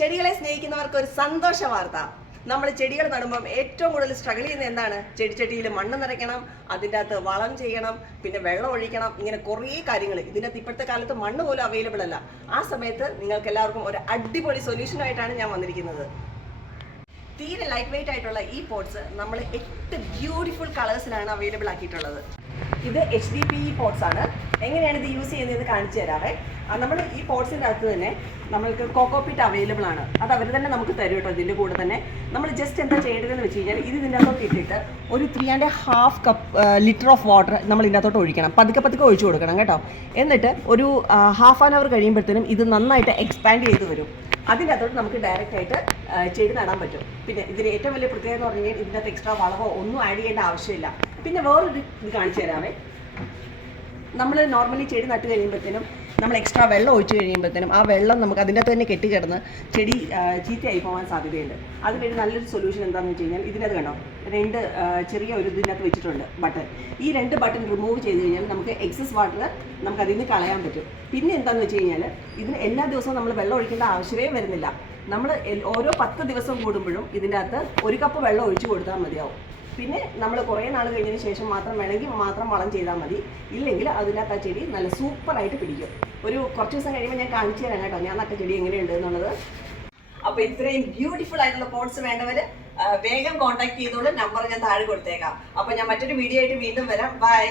ചെടികളെ സ്നേഹിക്കുന്നവർക്ക് ഒരു സന്തോഷ വാർത്ത. നമ്മൾ ചെടികൾ നടുമ്പം ഏറ്റവും കൂടുതൽ സ്ട്രഗിൾ ചെയ്യുന്ന എന്താണ്? ചെടിച്ചട്ടിയിൽ മണ്ണ് നിറയ്ക്കണം അതിന്റെ അകത്ത് വളം ചെയ്യണം പിന്നെ വെള്ളം ഒഴിക്കണം ഇങ്ങനെ കുറേ കാര്യങ്ങൾ. ഇതിനകത്ത് ഇപ്പോഴത്തെ കാലത്ത് മണ്ണ് പോലും അവൈലബിൾ അല്ല. ആ സമയത്ത് നിങ്ങൾക്ക് എല്ലാവർക്കും ഒരു അടിപൊളി സൊല്യൂഷനായിട്ടാണ് ഞാൻ വന്നിരിക്കുന്നത്. തീരെ ലൈറ്റ് വെയിറ്റ് ആയിട്ടുള്ള ഈ പോട്ട്സ് നമ്മൾ എട്ട് ബ്യൂട്ടിഫുൾ കളേഴ്സിലാണ് അവൈലബിൾ ആക്കിയിട്ടുള്ളത്. ഇത് H D P E pots ആണ്. എങ്ങനെയാണ് ഇത് യൂസ് ചെയ്യുന്നത് കാണിച്ചു തരാവേ. നമ്മൾ ഈ പോട്ട്സിന്റെ അകത്ത് തന്നെ നമ്മൾക്ക് കോക്കോപ്പിറ്റ് അവൈലബിൾ ആണ്. അത് അവർ തന്നെ നമുക്ക് തരും കേട്ടോ ഇതിന്റെ കൂടെ തന്നെ. നമ്മൾ ജസ്റ്റ് എന്താ ചെയ്യേണ്ടതെന്ന് വെച്ച് കഴിഞ്ഞാൽ ഇത് ഇതിന്റെ അകത്തോട്ട് ഇട്ടിട്ട് ഒരു three and half cup litre of water നമ്മൾ ഇതിനകത്തോട്ട് ഒഴിക്കണം. പതുക്കെ പതുക്കെ ഒഴിച്ചു കൊടുക്കണം കേട്ടോ. എന്നിട്ട് ഒരു ഹാഫ് ആൻ അവർ കഴിയുമ്പോഴത്തേനും ഇത് നന്നായിട്ട് എക്സ്പാൻഡ് ചെയ്ത് വരും. അതിന്റെ നമുക്ക് ഡയറക്റ്റ് ആയിട്ട് ചെയ്ത് നടാൻ പറ്റും. പിന്നെ ഇതിന് ഏറ്റവും വലിയ പ്രത്യേകത എന്ന് പറഞ്ഞു കഴിഞ്ഞാൽ ഇതിനകത്ത് എക്സ്ട്രാ വളവോ ഒന്നും ആഡ് ചെയ്യേണ്ട ആവശ്യമില്ല. പിന്നെ വേറൊരു ഇത് കാണിച്ചു തരാമേ. നമ്മൾ നോർമലി ചെടി നട്ട് കഴിയുമ്പോഴത്തേനും നമ്മൾ എക്സ്ട്രാ വെള്ളം ഒഴിച്ചു കഴിയുമ്പോഴത്തേനും ആ വെള്ളം നമുക്ക് അതിന്റെ അകത്ത് തന്നെ കെട്ടിക്കിടന്ന് ചെടി ചീത്തയായി പോകാൻ സാധ്യതയുണ്ട്. അതിനൊരു നല്ലൊരു സൊല്യൂഷൻ എന്താണെന്ന് വെച്ച് കഴിഞ്ഞാൽ ഇതിനകത്ത് കണ്ടോ? രണ്ട് ചെറിയ ഒരു ഇതിനകത്ത് വെച്ചിട്ടുണ്ട് ബട്ടൺ ഈ രണ്ട് ബട്ടൺ റിമൂവ് ചെയ്ത് കഴിഞ്ഞാൽ നമുക്ക് എക്സസ് വാട്ടർ നമുക്ക് അതിൽ നിന്ന് കളയാൻ പറ്റും. പിന്നെ എന്താണെന്ന് വെച്ച് കഴിഞ്ഞാൽ ഇതിന് എല്ലാ ദിവസവും നമ്മൾ വെള്ളം ഒഴിക്കേണ്ട ആവശ്യമേ വരുന്നില്ല. നമ്മൾ ഓരോ പത്ത് ദിവസം കൂടുമ്പോഴും ഇതിന്റെ അകത്ത് ഒരു കപ്പ് വെള്ളം ഒഴിച്ചു കൊടുത്താൽ മതിയാവും. പിന്നെ നമ്മൾ കുറേ നാൾ കഴിഞ്ഞതിന് ശേഷം മാത്രം വേണമെങ്കിൽ മാത്രം വളം ചെയ്താൽ മതി. ഇല്ലെങ്കിൽ അതിനകത്ത് ആ ചെടി നല്ല സൂപ്പറായിട്ട് പിടിക്കും. ഒരു കുറച്ച് ദിവസം കഴിയുമ്പോൾ ഞാൻ കാണിച്ചു തരാം കേട്ടോ. ഞാൻ നട്ട ചെടി എങ്ങനെയുണ്ട് എന്നുള്ളത്. അപ്പോൾ ഇത്രയും ബ്യൂട്ടിഫുൾ ആയിട്ടുള്ള പോട്ട്സ് വേണ്ടവർ വേഗം കോൺടാക്ട് ചെയ്തോളൂ. നമ്പർ ഞാൻ താഴെ കൊടുത്തേക്കാം. അപ്പോൾ ഞാൻ മറ്റൊരു വീഡിയോ ആയിട്ട് വീണ്ടും വരാം. ബൈ